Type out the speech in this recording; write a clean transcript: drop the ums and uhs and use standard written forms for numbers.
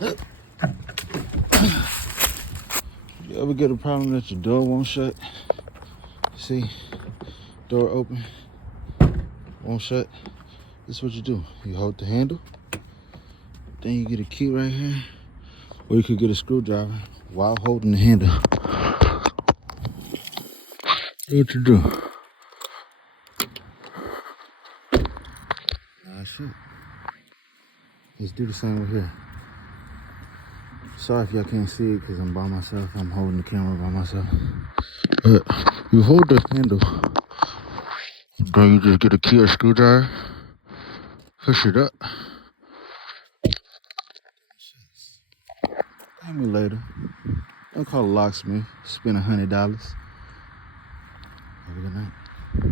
You ever get a problem that your door won't shut? See, door open, won't shut. This is what you do. You hold the handle, then you get a key right here, or you could get a screwdriver while holding the handle. What you do? Nah, shit. Let's do the same over here. Sorry if y'all can't see it because I'm by myself. I'm holding the camera by myself. But you hold the handle, then you just get a key or screwdriver, push it up. Pay me later. Don't call a locksmith. Spend $100. Have a good night.